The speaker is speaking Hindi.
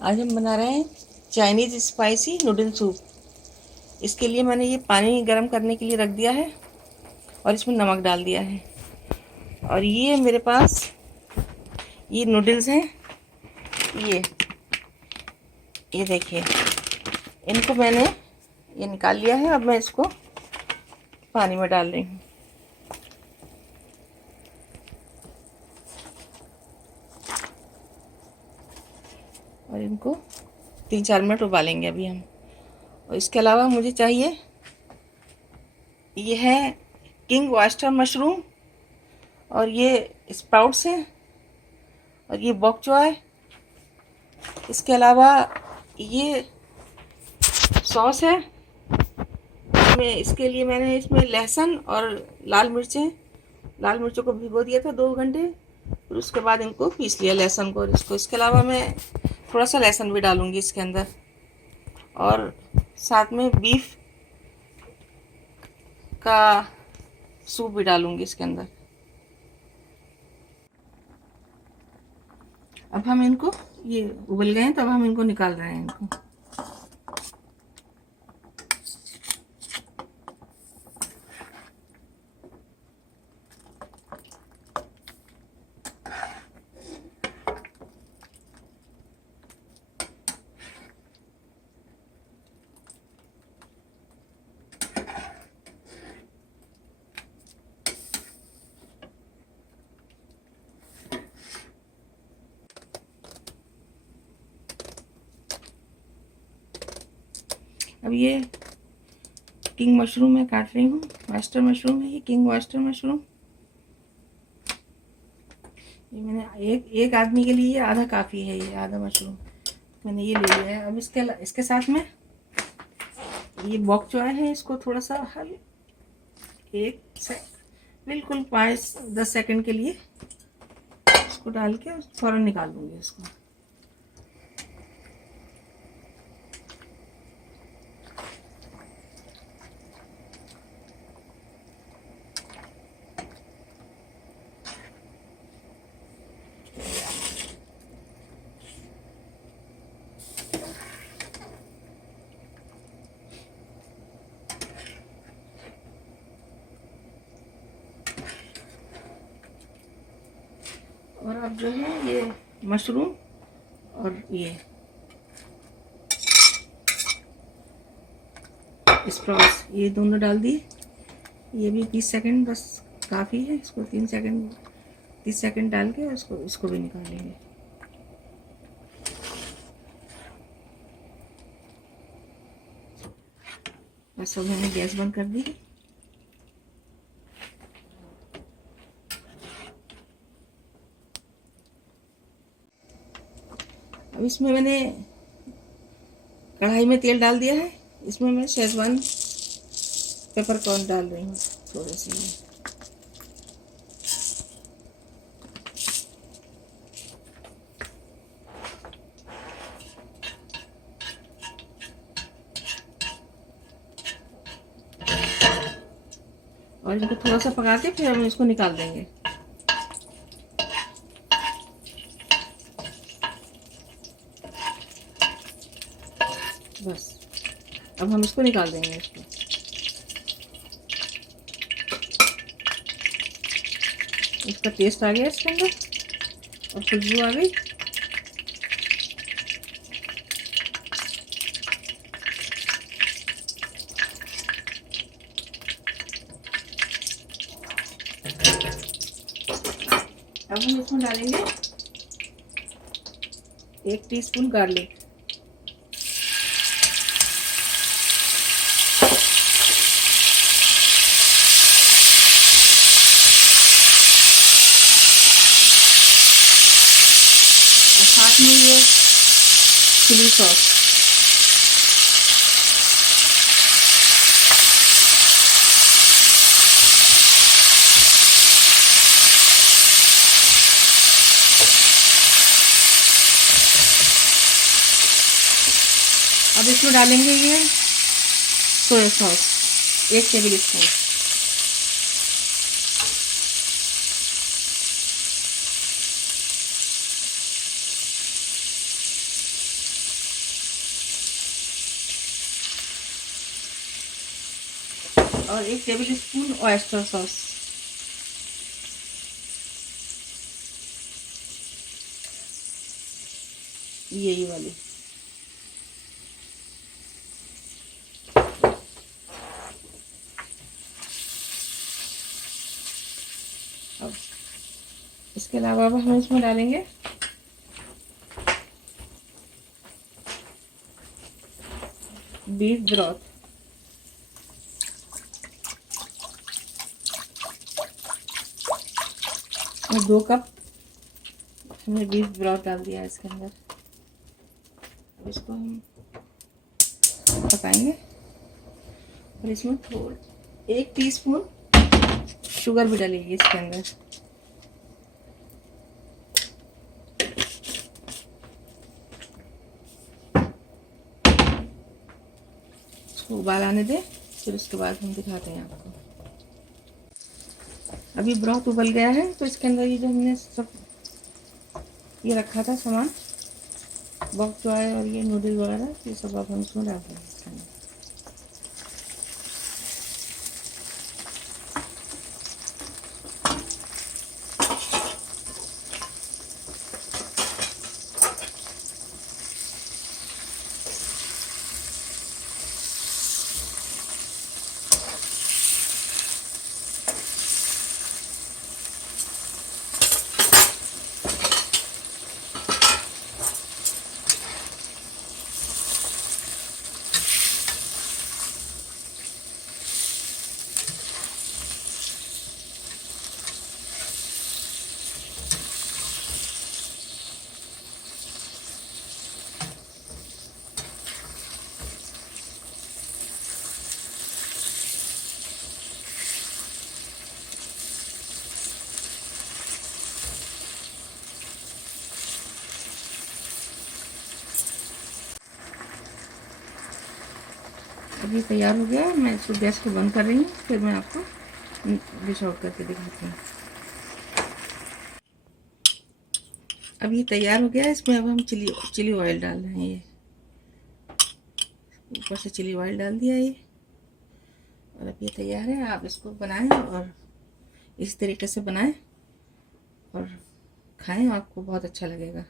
आज हम बना रहे हैं चाइनीज़ स्पाइसी नूडल सूप। इसके लिए मैंने ये पानी गर्म करने के लिए रख दिया है और इसमें नमक डाल दिया है। और ये मेरे पास ये नूडल्स हैं। ये ये देखिए, इनको मैंने ये निकाल लिया है। अब मैं इसको पानी में डाल रही हूँ। और इनको 3-4 मिनट उबालेंगे अभी हम। और इसके अलावा मुझे चाहिए, ये है किंग ऑयस्टर मशरूम, और ये स्प्राउट्स हैं, और ये बॉक चॉय। इसके अलावा ये सॉस है। इसमें इसके लिए मैंने इसमें लहसुन और लाल मिर्चों को भिगो दिया था 2 घंटे। फिर उसके बाद इनको पीस लिया, लहसुन को और इसको। इसके अलावा मैं थोड़ा सा लहसुन भी डालूंगी इसके अंदर, और साथ में बीफ का सूप भी डालूंगी इसके अंदर। अब हम इनको, ये उबल गए हैं तो अब हम इनको निकाल रहे हैं इनको। अब ये किंग मशरूम मैं काट रही हूँ। ऑयस्टर मशरूम है ये, किंग ऑयस्टर मशरूम। ये मैंने एक आदमी के लिए आधा काफ़ी है, ये आधा मशरूम मैंने ये ले लिया है। अब इसके साथ में ये बॉक चॉय है, इसको थोड़ा सा एक से बिल्कुल 5-10 सेकंड के लिए इसको डाल के फ़ौरन निकाल दूँगी इसको। और अब जो है ये मशरूम और ये स्प्राउट्स, ये दोनों डाल दिए। ये भी 30 सेकंड बस काफ़ी है। इसको 30 सेकंड डाल के इसको भी निकाल लेंगे। बस अब मैंने गैस बंद कर दी। अब इसमें मैंने कढ़ाई में तेल डाल दिया है। इसमें मैं शेजवान पेपरकॉर्न डाल रही हूँ थोड़े से। और इनको थोड़ा सा पका के फिर हम इसको निकाल देंगे। बस अब हम इसको निकाल देंगे इसको। इसका टेस्ट आ गया इसके अंदर और खुशबू आ गई। अब हम इसमें डालेंगे 1 टीस्पून गार्लिक, और साथ में ये चिली सॉस। अब इसमें डालेंगे ये सोया सॉस, 1 टेबल स्पून। और 1 टेबल स्पून ऑयस्टर सॉस। यही वाली। अब इसके अलावा अब हम इसमें डालेंगे बीफ ब्रॉथ। और 2 कप हमने बीफ ब्रॉथ डाल दिया इसके अंदर। अब इसको हम पकाएंगे और इसमें थोड़ा 1 टीस्पून शुगर भी डालेंगे इसके अंदर। इसको उबाल आने दें, फिर उसके बाद हम दिखाते हैं आपको। अभी ब्रॉथ उबल गया है, तो इसके अंदर ये जो हमने सब ये रखा था सामान, बॉक चॉय और ये नूडल वगैरह, ये सब अब हम इसमें डाल देंगे इसके अंदर। अब ये तैयार हो गया। मैं इसको गैस को बंद कर रही हूँ, फिर मैं आपको डिश आउट करके दिखाती हूँ। अब ये तैयार हो गया। इसमें अब हम चिली ऑयल डाल रहे हैं। ये ऊपर से चिली ऑयल डाल दिया ये, और अब ये तैयार है। आप इसको बनाएं और इस तरीके से बनाएं और खाएं, आपको बहुत अच्छा लगेगा।